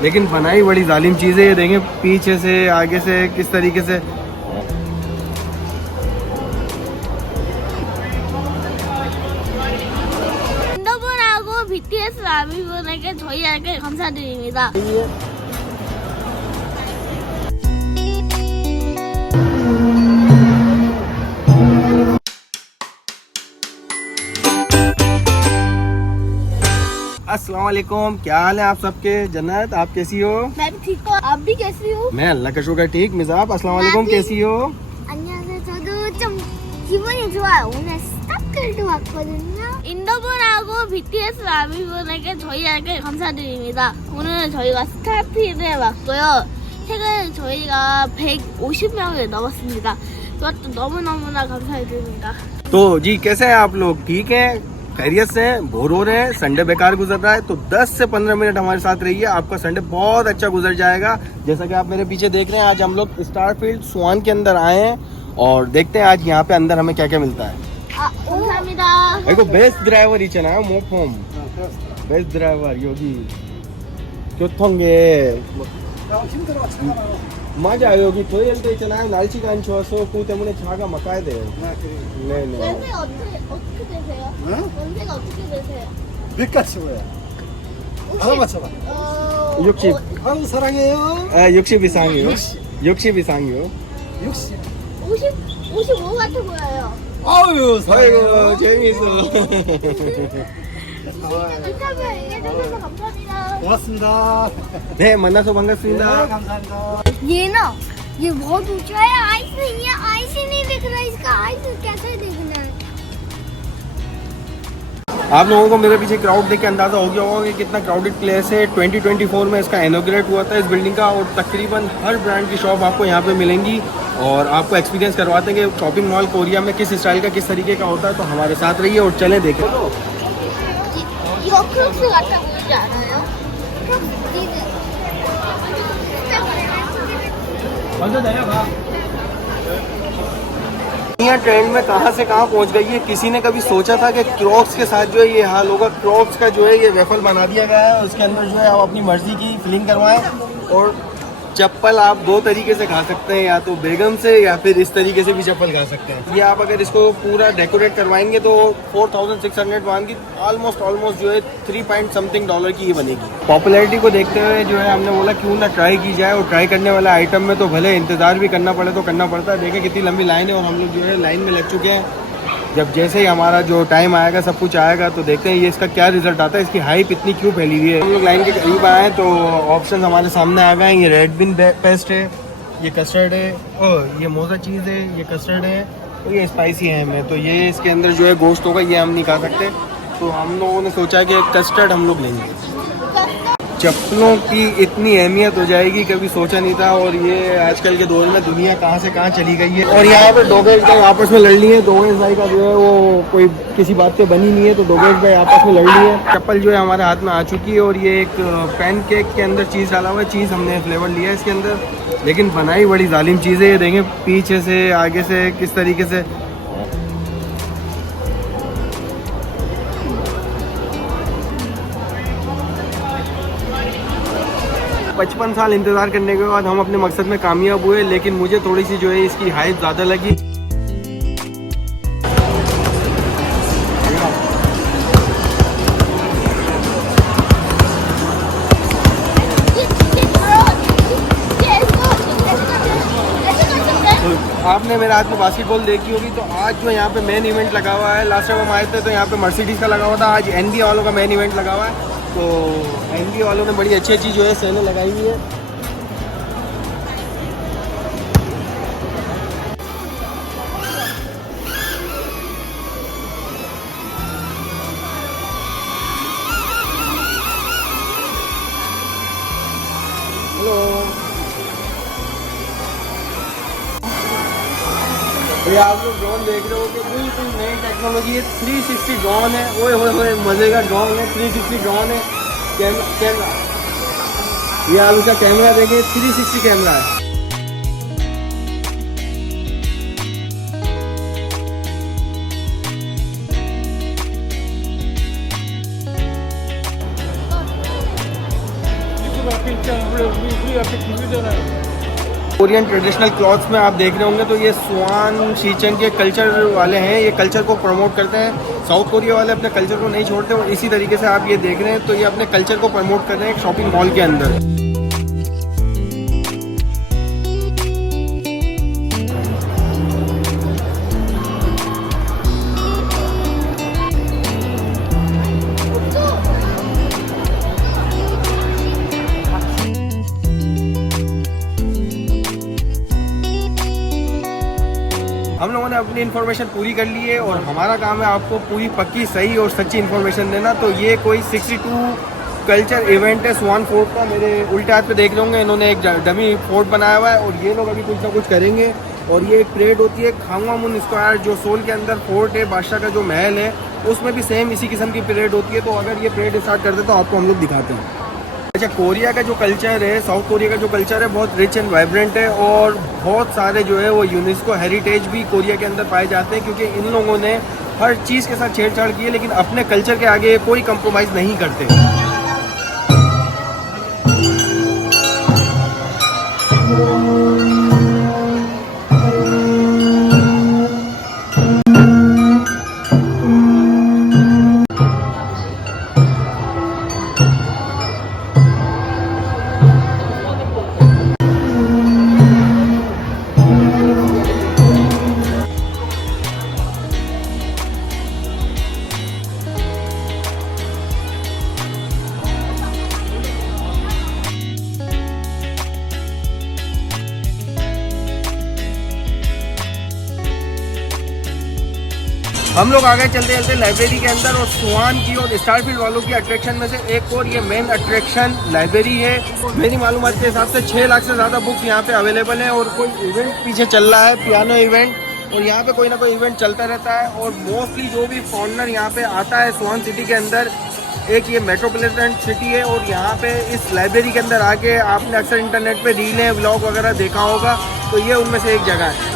लेकिन बनाई बड़ी जालिम चीज़ है। ये देखें पीछे से आगे से किस तरीके से। 핸드폰하고 BTS 아미분에게 저희에게 감사드립니다. अस्सलाम वालेकुम, क्या हाल है आप सबके? जन्नत, आप कैसी हो? मैं भी ठीक हूँ. आप भी कैसी हो? मैं अल्लाह का शुक्र ठीक. मिजाब, अस्सलाम वालेकुम, कैसी हो? 안녕하세요. 저도 좀 기분이 좋아요. 오늘 스타필드 왔거든요. 인더분하고 BTS 아미분에게 저희에게 감사드립니다. 오늘 저희가 스타필드에 왔고요. 최근 저희가 150명을 넘었습니다. 그것도 너무너무나 감사드립니다. तो जी कैसे हैं आप लोग? ठीक हैं, खैरियत से हैं, बोर हो रहे हैं, संडे बेकार गुजर रहा है तो 10 से 15 मिनट हमारे साथ रहिए, आपका संडे बहुत अच्छा गुजर जाएगा। जैसा कि आप मेरे पीछे देख रहे हैं, आज हम लोग स्टारफील्ड स्वान के अंदर आए हैं और देखते हैं आज यहाँ पे अंदर हमें क्या क्या मिलता है। 감사합니다. देखो बेस्ट ड्राइवर 이잖아, 모폼 베스트 드라이버 여기 교통에 맞아. 여기 도열도 있잖아요. 날씨가 안 좋아서 그 때문에 차가 막아야 돼요. 네네. 연세가 어떻게 되세요? 연세가 어떻게 되세요? 몇 가지 뭐야? 하나 맞춰봐. 60. 한국 사랑해요. 아, 60 이상이요. 60 이상이요. 60. 55 같아 보여요. 아유, 사랑해요. 아이고 재밌어. 인터뷰 해주셔서 감사합니다. 고맙습니다. 네, 만나서 반갑습니다. 감사합니다. ये ना ये बहुत ऊंचा है. आइस नहीं है. आइस ही नहीं दिख रहा. इसका आइस कैसे दिखना है? आप लोगों को मेरे पीछे क्राउड देख के अंदाजा हो गया होगा कि कितना क्राउडेड प्लेस है। 2024 में इसका इनॉग्रेट हुआ था इस बिल्डिंग का और तकरीबन हर ब्रांड की शॉप आपको यहाँ पे मिलेंगी और आपको एक्सपीरियंस करवाते हैं कि शॉपिंग मॉल कोरिया में किस स्टाइल का किस तरीके का होता है। तो हमारे साथ रहिए और चलें देखें। 이거 크록스 같아 보이지 않아요? 크록스 디즈. यहाँ ट्रेंड में कहाँ से कहाँ पहुँच गई है। किसी ने कभी सोचा था कि क्रॉक्स के साथ जो है ये हाल होगा। क्रॉक्स का जो है ये वेफल बना दिया गया है, उसके अंदर जो है आप अपनी मर्जी की फिलिंग करवाएं और चप्पल आप दो तरीके से खा सकते हैं, या तो बेगम से या फिर इस तरीके से भी चप्पल खा सकते हैं। ये आप अगर इसको पूरा डेकोरेट करवाएंगे तो 4600 वन की ऑलमोस्ट जो है 3 पॉइंट समथिंग डॉलर की ये बनेगी। पॉपुलैरिटी को देखते हुए जो है हमने बोला क्यों ना ट्राई की जाए और ट्राई करने वाले आइटम में तो भले इंतजार भी करना पड़े तो करना पड़ता है। देखें कितनी लंबी लाइन है और हम लोग जो है लाइन में लग चुके हैं। जब जैसे ही हमारा जो टाइम आएगा सब कुछ आएगा तो देखते हैं ये इसका क्या रिजल्ट आता है, इसकी हाइप इतनी क्यों फैली हुई है। हम लोग लाइन के करीब आए हैं तो ऑप्शन हमारे सामने आ गए हैं। ये रेड बिन पेस्ट है, ये कस्टर्ड है और ये मोजा चीज़ है, ये कस्टर्ड है और ये स्पाइसी है में। तो ये इसके अंदर जो है गोश्त होगा ये हम नहीं खा सकते तो हम लोगों ने सोचा कि कस्टर्ड हम लोग लेंगे। चप्पलों की इतनी अहमियत हो जाएगी कभी सोचा नहीं था और ये आजकल के दौर में दुनिया कहाँ से कहाँ चली गई है। और यहाँ पे डोगेज भाई आपस में लड़ लिए। डोगेज भाई का जो है वो कोई किसी बात पे बनी नहीं है तो डोगेज भाई आपस में लड़ लिए। चप्पल जो है हमारे हाथ में आ चुकी है और ये एक पैन केक के अंदर चीज़ डाला हुआ है। चीज़ हमने फ्लेवर लिया है इसके अंदर, लेकिन बनाई बड़ी जालिम चीज़ है। ये देखें पीछे से आगे से किस तरीके से। 55 साल इंतज़ार करने के बाद हम अपने मकसद में कामयाब हुए, लेकिन मुझे थोड़ी सी जो है इसकी हाइप ज़्यादा लगी। आपने मेरे हाथ में बास्केटबॉल देखी होगी तो आज जो यहाँ पे मेन इवेंट लगा हुआ है। लास्ट टाइम हम आए थे तो यहाँ पे मर्सिडीज़ का लगा हुआ था, आज NBA वालों का मेन इवेंट लगा हुआ है। तो NBA वालों ने बड़ी अच्छी जो है सेलें लगाई हुई है। हेलो, ये आप लोग ड्रोन देख रहे हो कि बिल्कुल नई टेक्नोलॉजी है। 360 ड्रोन है। ओए होए मजे का ड्रोन है। 360 ड्रोन है। कैमरा ये आप इसका कैमरा देखिए, 360 कैमरा है। कोरियन ट्रेडिशनल क्लॉथ्स में आप देख रहे होंगे तो ये स्वान शीचन के कल्चर वाले हैं, ये कल्चर को प्रमोट करते हैं। साउथ कोरिया वाले अपने कल्चर को नहीं छोड़ते और इसी तरीके से आप ये देख रहे हैं तो ये अपने कल्चर को प्रमोट कर रहे हैं एक शॉपिंग मॉल के अंदर। हम लोगों ने अपनी इन्फॉर्मेशन पूरी कर ली है और हमारा काम है आपको पूरी पक्की सही और सच्ची इन्फॉर्मेशन देना। तो ये कोई 62 कल्चर इवेंट है स्वान फोर्ट का। मेरे उल्टे हाथ पे देख रहे होंगे इन्होंने एक डमी फोर्ट बनाया हुआ है और ये लोग अभी कुछ ना कुछ करेंगे। और ये एक परेड होती है खांगवामुन स्क्वायर जो सोल के अंदर फोर्ट है, बादशाह का जो महल है, उसमें भी सेम इसी किस्म की परेड होती है। तो अगर ये परेड स्टार्ट करते तो आपको हम लोग दिखाते हैं। अच्छा, कोरिया का जो कल्चर है, साउथ कोरिया का जो कल्चर है बहुत रिच एंड वाइब्रेंट है और बहुत सारे जो है वो यूनेस्को हेरिटेज भी कोरिया के अंदर पाए जाते हैं क्योंकि इन लोगों ने हर चीज़ के साथ छेड़छाड़ की है लेकिन अपने कल्चर के आगे कोई कंप्रोमाइज़ नहीं करते। हम लोग आगे चलते चलते लाइब्रेरी के अंदर और स्वान की और स्टारफील्ड वालों की अट्रैक्शन में से एक और ये मेन अट्रैक्शन लाइब्रेरी है। मेरी मालूमात के हिसाब से 6 लाख से ज़्यादा बुक्स यहाँ पे अवेलेबल हैं और कोई इवेंट पीछे चल रहा है, पियानो इवेंट, और यहाँ पे कोई ना कोई इवेंट चलता रहता है। और मोस्टली जो भी फॉरनर यहाँ पे आता है स्वान सिटी के अंदर, एक ये मेट्रोपॉलिटन सिटी है और यहाँ पे इस लाइब्रेरी के अंदर आके आपने अक्सर इंटरनेट पे रीलें व्लॉग वगैरह देखा होगा, तो ये उनमें से एक जगह है।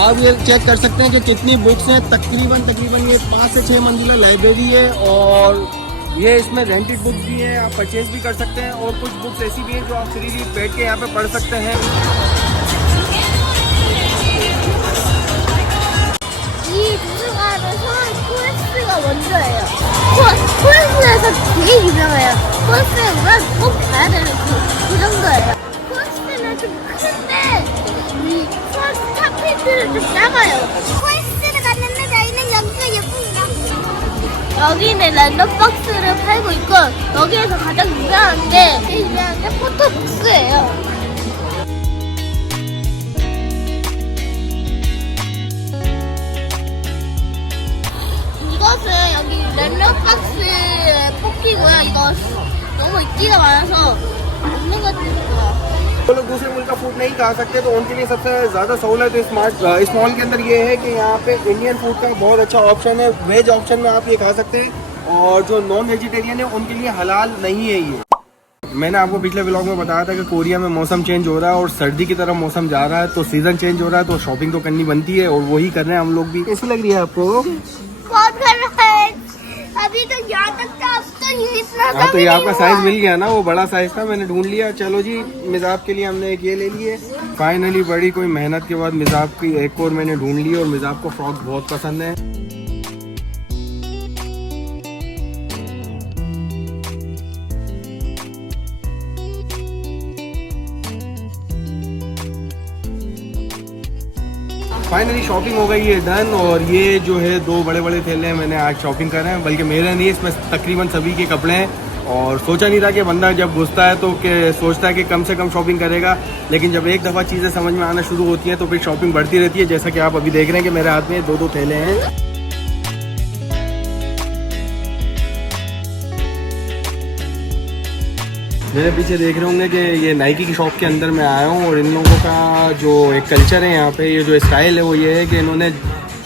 आप ये चेक कर सकते हैं कि कितनी बुक्स हैं। तकरीबन ये 5 से 6 मंजिला लाइब्रेरी है और ये इसमें रेंटेड बुक्स भी हैं, आप परचेज भी कर सकते हैं और कुछ बुक्स ऐसी भी हैं जो आप फ्रीली बैठ के यहाँ पे पढ़ सकते हैं। 이 도서관에서 코엑스가 먼저예요. 코엑스에서 되게 유명해요. 코엑스에 오면 꼭 가야 되는 그 정도예요. 코엑스는 좀 큰데 이 스타필드는 좀 작아요. 코엑스를 갔는데 저희는 여기가 예쁩니다. 여기는 랜덤박스를 팔고 있고 여기에서 가장 유명한 게 포토북스예요. 이것은 여기 랜덤박스에 뽑히고요. 이거 너무 인기가 많아서 없는 것도 있고요. वो लोग दूसरे मुल्क का फूड नहीं खा सकते तो उनके लिए सबसे ज़्यादा सहूलत इस मॉल के अंदर ये है कि यहाँ पे इंडियन फूड का बहुत अच्छा ऑप्शन है। वेज ऑप्शन में आप ये खा सकते हैं और जो नॉन वेजिटेरियन है उनके लिए हलाल नहीं है ये। मैंने आपको पिछले व्लॉग में बताया था कि कोरिया में मौसम चेंज हो रहा है और सर्दी की तरफ मौसम जा रहा है, तो सीज़न चेंज हो रहा है तो शॉपिंग तो करनी बनती है और वही कर रहे हैं हम लोग भी। कैसी लग रही है आपको? बहुत कर रहा है अभी तो यहाँ तक था, अब तो ये इतना हाँ, तो ये आपका साइज मिल गया ना, वो बड़ा साइज था, मैंने ढूंढ लिया। चलो जी, मिजाब के लिए हमने एक ये ले लिए। फाइनली बड़ी कोई मेहनत के बाद मिजाब की एक और मैंने ढूंढ ली और मिजाब को फ्रॉक बहुत पसंद है। फाइनली शॉपिंग हो गई है डन और ये जो है 2 बड़े बड़े थैले हैं मैंने आज शॉपिंग करे हैं, बल्कि मेरे नहीं, इसमें तकरीबन सभी के कपड़े हैं। और सोचा नहीं था कि बंदा जब घुसता है तो सोचता है कि कम से कम शॉपिंग करेगा, लेकिन जब एक दफ़ा चीज़ें समझ में आना शुरू होती हैं तो फिर शॉपिंग बढ़ती रहती है। जैसा कि आप अभी देख रहे हैं कि मेरे हाथ में 2 थैले हैं। मेरे पीछे देख रहे होंगे कि ये नाइकी की शॉप के अंदर मैं आया हूँ और इन लोगों का जो एक कल्चर है यहाँ पे, ये जो स्टाइल है वो ये है कि इन्होंने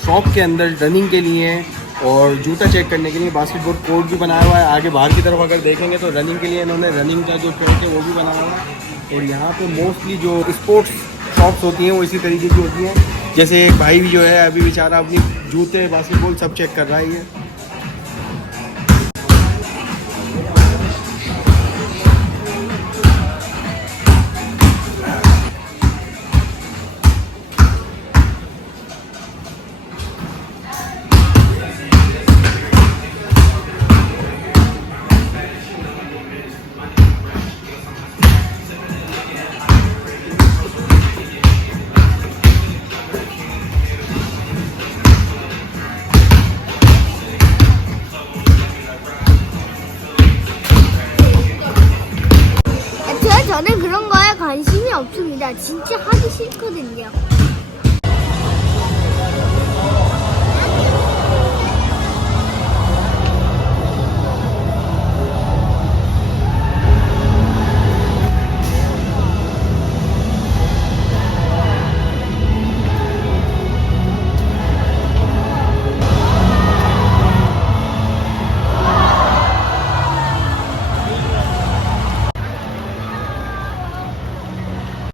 शॉप के अंदर रनिंग के लिए और जूता चेक करने के लिए बास्केटबॉल कोर्ट भी बनाया हुआ है। आगे बाहर की तरफ अगर देखेंगे तो रनिंग के लिए इन्होंने रनिंग का जो ट्रैक है वो भी बनाया हुआ है। और यहाँ पे मोस्टली जो स्पोर्ट्स शॉप्स होती हैं वो इसी तरीके की होती हैं। जैसे एक भाई भी जो है अभी बेचारा अपनी जूते बास्केटबॉल सब चेक कर रहा है। ये 好注意的，진짜 하기 싫거든요.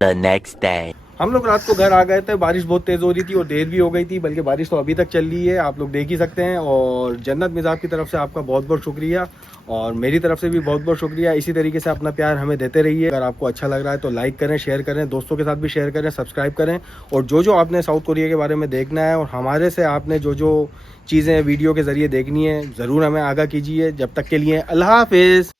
The next day. हम लोग रात को घर आ गए थे, बारिश बहुत तेज़ हो रही थी और देर भी हो गई थी, बल्कि बारिश तो अभी तक चल रही है, आप लोग देख ही सकते हैं। और जन्नत मिजाब की तरफ से आपका बहुत बहुत शुक्रिया और मेरी तरफ से भी बहुत बहुत शुक्रिया। इसी तरीके से अपना प्यार हमें देते रहिए। अगर आपको अच्छा लग रहा है तो लाइक करें, शेयर करें, दोस्तों के साथ भी शेयर करें, सब्सक्राइब करें। और जो आपने साउथ कोरिया के बारे में देखना है और हमारे से आपने जो चीज़ें वीडियो के ज़रिए देखनी है, ज़रूर हमें आगाह कीजिए। जब तक के लिए अल्लाह हाफिज़।